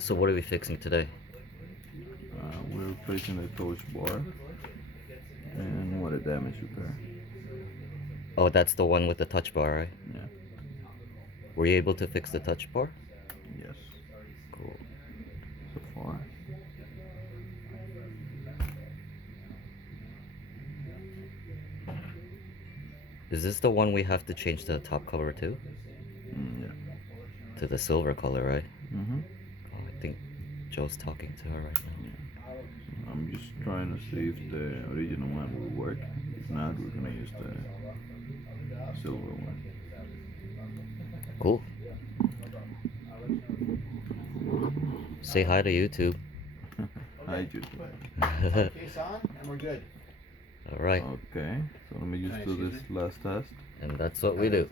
So what are we fixing today? We're replacing the coach bar and what a damage repair. Oh, that's the one with the touch bar, right? Yeah. Were you able to fix the touch bar? Yes. Cool. So far. Is this the one we have to change the top cover to? Yeah. To the silver color, right? Mhm. Oh, I think Joe's talking to her right now. Yeah. So I'm just trying to see if the original one will work. If not, we're gonna use the silver one. Cool. Say hi to YouTube. Hi, Jude. Case on, and we're good. All right. Okay. So let me just do this last test. And that's what we do.